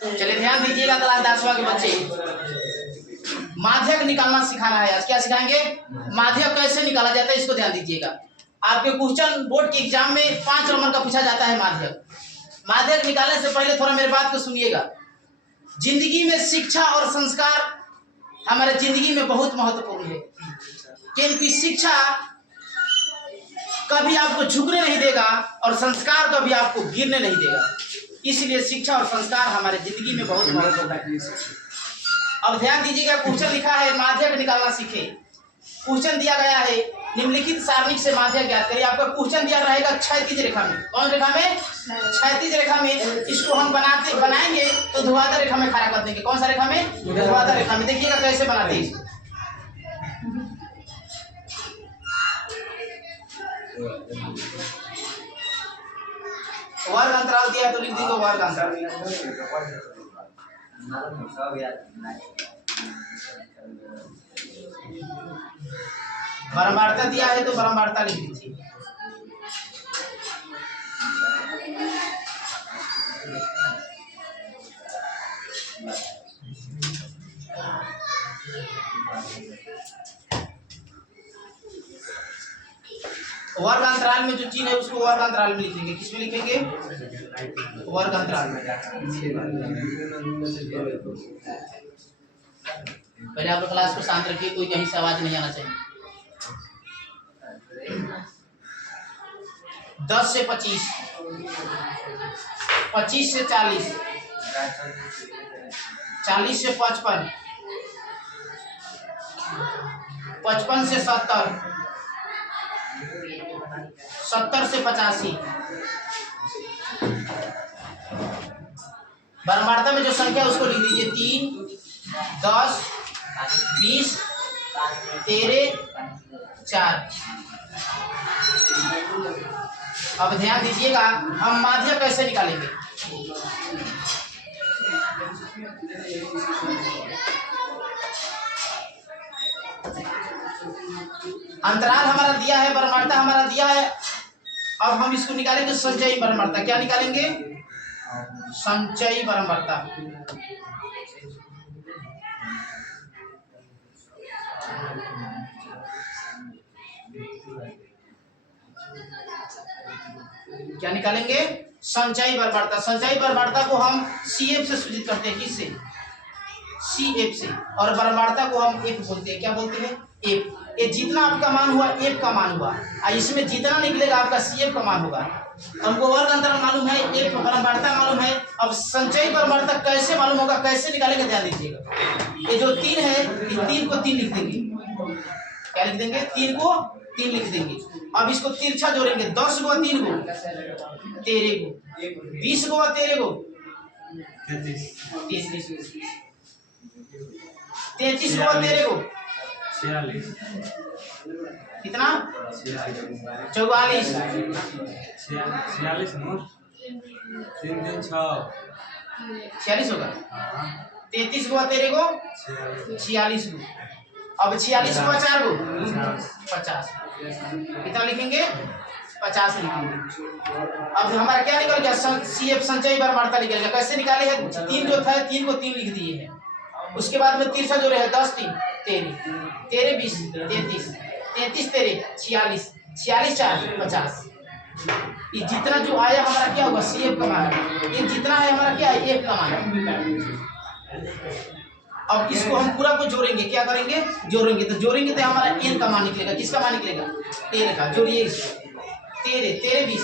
चलिए ध्यान दीजिएगा क्लास 10वां के बच्चे, माध्यक निकालना सिखाना है आज। क्या सिखाएंगे? माध्यक कैसे निकाला जाता है, इसको ध्यान दीजिएगा। आपके क्वेश्चन बोर्ड के एग्जाम में 5 नंबर का पूछा जाता है माध्यक। माध्यक निकालने से पहले थोड़ा मेरी बात को सुनिएगा। जिंदगी में शिक्षा और संस्कार हमारे जिंदगी में बहुत महत्वपूर्ण है, क्योंकि शिक्षा कभी आपको झुकने नहीं देगा और संस्कार कभी आपको गिरने नहीं देगा। इसलिए शिक्षा और संस्कार हमारे जिंदगी में बहुत महत्वपूर्ण है। अब ध्यान दीजिएगा, क्वेश्चन लिखा है माध्यक निकालना सीखे। क्वेश्चन दिया गया है निम्नलिखित सारणी से माध्यक ज्ञात करिए। आपका क्वेश्चन दिया रहेगा क्षैतिज रेखा में। कौन रेखा में? क्षैतिज रेखा में। इसको हम बनाएंगे तो ध्रुवाधर रेखा में खड़ा कर देंगे। कौन सा रेखा में? ध्रुवाधर रेखा में। देखिएगा कैसे बनाते हैं इसको। वर्ग अंतराल दिया है तो लिख देंगे वर्ग अंतराल। बारंबारता दिया है तो बारंबारता लिख दीजिए। वर्ग अंतराल में जो चीज है उसको वर्ग अंतराल में लिखेंगे। किसमें लिखेंगे? वर्ग अंतराल में। पहले आप लोग क्लास को शांत रखिए, कोई कहीं से आवाज नहीं आना चाहिए। 10 से 25, 25 से 40, 40 से 55, 55 से 70, 70 से 85। बारंबारता में जो संख्या उसको लिख दीजिए 3, 10, 20, 13, 4। अब ध्यान दीजिएगा, हम माध्यक कैसे निकालेंगे। अंतराल हमारा दिया है, बारंबारता हमारा दिया है। अब हम इसको निकालेंगे संचयी बारंबारता। क्या निकालेंगे? संचयी बारंबारता। क्या निकालेंगे? संचयी बारंबारता। संचयी बारंबारता को हम CF से सूचित करते हैं। किससे? CF से। और बारंबारता को हम F बोलते हैं। क्या बोलते हैं? F। ये जितना आपका मान हुआ F का मान हुआ, और इसमें जितना निकलेगा आपका CF का मान होगा। हमको वर्ग अंतराल मालूम है, F बारंबारता मालूम है। अब संचयी बारंबारता कैसे मालूम होगा, कैसे निकालेंगे, ध्यान दीजिएगा। ये जो 3 है, इस 3 को 3 लिख देंगे। क्या लिख देंगे? 3 को 3 लिख देंगे। अब इसको तिरछा जोड़ेंगे। 10 को 3 को 13 को, 20 को 13 को 33 को, 33 को 13 को 46, कितना? 44, 46 नोट 3 3 6 46 होगा। 33 को 13 को 46 को। अब 46 को 4 को 50। कितना लिखेंगे? 50 लिखेंगे। अब हमारा क्या निकल गया? CF संचयी बारंबारता निकल गया। कैसे निकाले हैं? 3 जो था 3 को 3 लिख दिए हैं। उसके बाद में तिरछा जोड़े हैं 10 3 13, 13 20 33, 33 13 46, 46 4 50। ये जितना जो आया हमारा क्या होगा? CF का मान। ये जितना है हमारा क्या है? F का मान। अब इसको हम पूरा को जोड़ेंगे। क्या करेंगे? जोड़ेंगे। तो जोड़ेंगे तो हमारा N का मान निकलेगा। किसका मान निकलेगा? N का। जोड़िए इसको। 13 13 20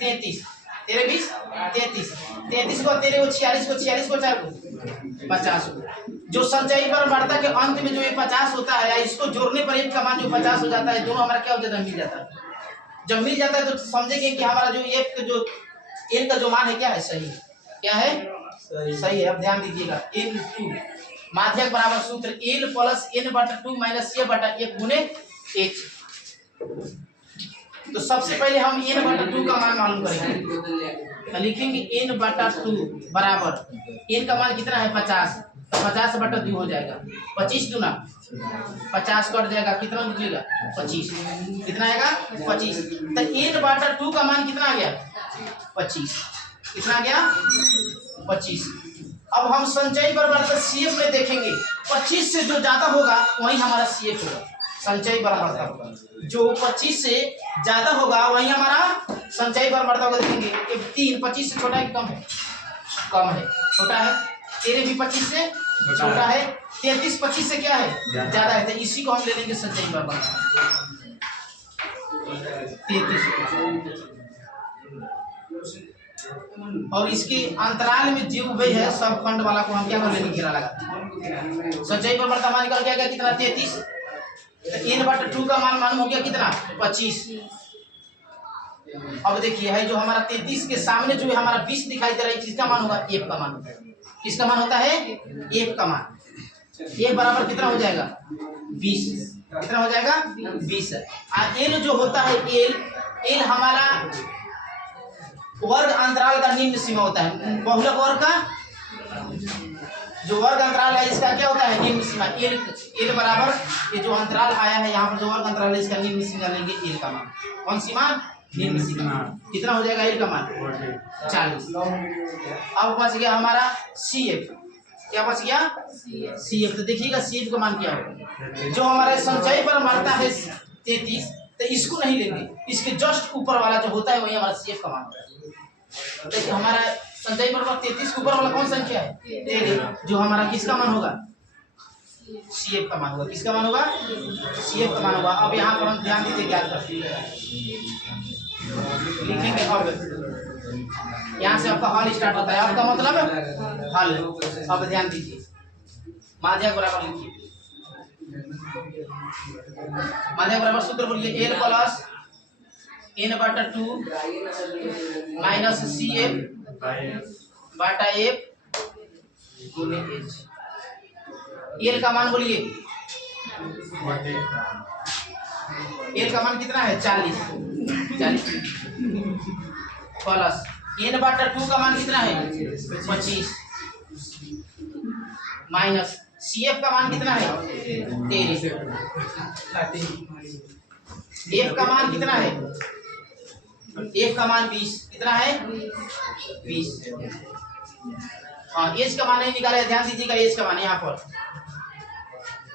33, 13 20 33, 33 को 13 को 46 को 46 को 4 को 50 को। जो संचयी बारंबारता के अंत में जो ये 50 होता है, इसको जोड़ने पर F का मान जो 50 हो जाता है, दोनों हमारा क्या हो जाता है? मिल जाता है। जब मिल जाता है तो समझेंगे कि हमारा जो F का जो N का जो मान है क्या है? सही। क्या है? सही है। अब ध्यान दीजिएगा, N2 माध्यक बराबर सूत्र L plus N/2 minus A/F गुने H। तो सबसे पहले हम N/2 का मान मालूम करेंगे। तो लिखेंगे N/2 बराबर, N का मान कितना है? 50। तो 50/2 हो जाएगा। 25 दूना 50 कट जाएगा। कितना निकलेगा? 25। कितना आएगा? 25। तो N/2 का मान कितना आ गया? 25। कितना आ गया? 25। अब हम संचयी बराबर CF में देखेंगे 25 से जो ज्यादा होगा वही हमारा CF होगा। संचयी बराबर होगा जो 25 से ज्यादा होगा वही हमारा संचयी बराबर होगा। देखेंगे कि 3 25 से छोटा है कि कम है? कम है, छोटा है। 13 भी 25 से छोटा है। 33 25 से क्या है? ज्यादा है। तो इसी को हम ले लेंगे संचयी बराबर 33। और इसके अंतराल में जो उभय है सब खंड वाला को हम क्या कर लेंगे? घेरा लगाते हैं। संचयी बराबर मान निकल गया कितना? 33। n/2 का मान मालूम हो गया कितना? 25। अब देखिए है जो हमारा 33 के सामने जो हमारा 20 दिखाई दे रहा है किसका मान होगा? f का मान। किसका मान होता है? f का मान। f बराबर कितना हो जाएगा? 20। कितना हो जाएगा? 20। और l जो होता है l हमारा वर्ग अंतराल का निम्न सीमा होता है। बहुलक वर्ग का जो वर्ग अंतराल है इसका क्या होता है? निम्न सीमा। l बराबर ये जो अंतराल आया है यहाँ पर जो वर्ग अंतराल है इसका निम्न सीमा लेंगे l का मान। कौन सी मान? निम्न सीमा। कितना हो जाएगा l का मान? 40। अब बच गया हमारा CF। क्या बच गया? CF। तो देखिएगा CF का मान क्या होगा? जो हमारे संचयी पर मारता है 33 तो इसको नहीं लेंगे, इसके जस्ट ऊपर वाला जो होता है वही हमारा CF का मान होगा। देखिए हमारा संचयी पर 33 के ऊपर वाला कौन संख्या है? 13। जो हमारा किसका मान होगा? CF का मान होगा। किसका मान होगा? CF का मान होगा। अब यहाँ पर हम ध्यान दीजिए क्या करते लिखेंगे। अब यहाँ से आपका हल स्टार्ट होता है। आपका मतलब हल। अब ध्यान दीजिए माध्य बराबर लिखिए। माध्य बराबर सूत्र बोलिए l plus n/2 minus CF बटा f गुने h। l का मान बोलिए। l का मान कितना है? 40 प्लस n/2 का मान कितना है? 25 माइनस CF का मान कितना है? 13। f का मान कितना है? f का मान 20। कितना है? 20। हाँ h का मान नहीं निकाला। ध्यान दीजिएगा h का मान यहाँ पर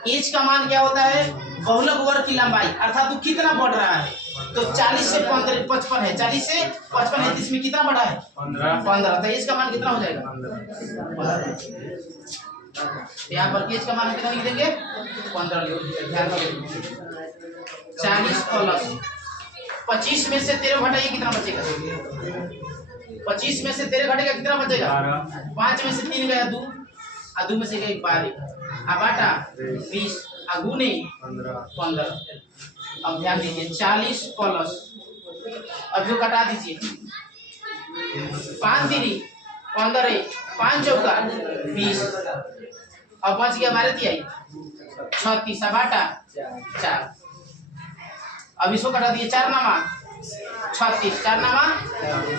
h का मान क्या होता है? बहुलक वर्ग की लंबाई अर्थात वो कितना बढ़ रहा है। तो 40 से 55 है। 40 से 55 है। इसमें कितना बढ़ा है? 15। तो h का मान कितना हो जाएगा? 15। यहाँ पर h का मान कितना लिख देंगे? 15 लिख देंगे। ध्यान रखिए 40 प्लस 25 में से 13 घटाइए कितना बचेगा? 25 में से 13 घटेगा कितना बचेगा? 5 में से 3 गया 2 और 2 में से गया 12 और बाटा 20 और गुने 15। अब ध्यान दीजिए 40 प्लस अब जो कटा दीजिए 5 3 15 5 चौका 20। अब बच गया हमारे 36 बाटा 4। अब इसको कटा दिए 4 नामा 36 4 नामा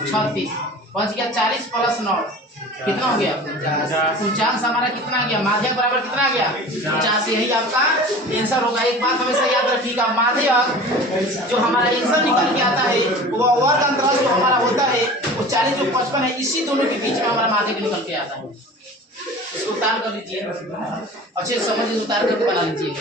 36 बच गया 40 प्लस 9 कितना हो गया? 49। हमारा कितना गया? माध्य बराबर कितना गया? 50। यही आपका आंसर होगा। एक बात हमेशा याद रखिएगा माध्य जो हमारा आंसर निकल के आता है वो वर्ग अंतराल जो हमारा होता है वो 40 जो 55 है इसी दोनों के बीच में हमारा माध्य निकल के आता है। इसको उतार कर लीजिए अच्छे से समझ उतार करके बना लीजिए।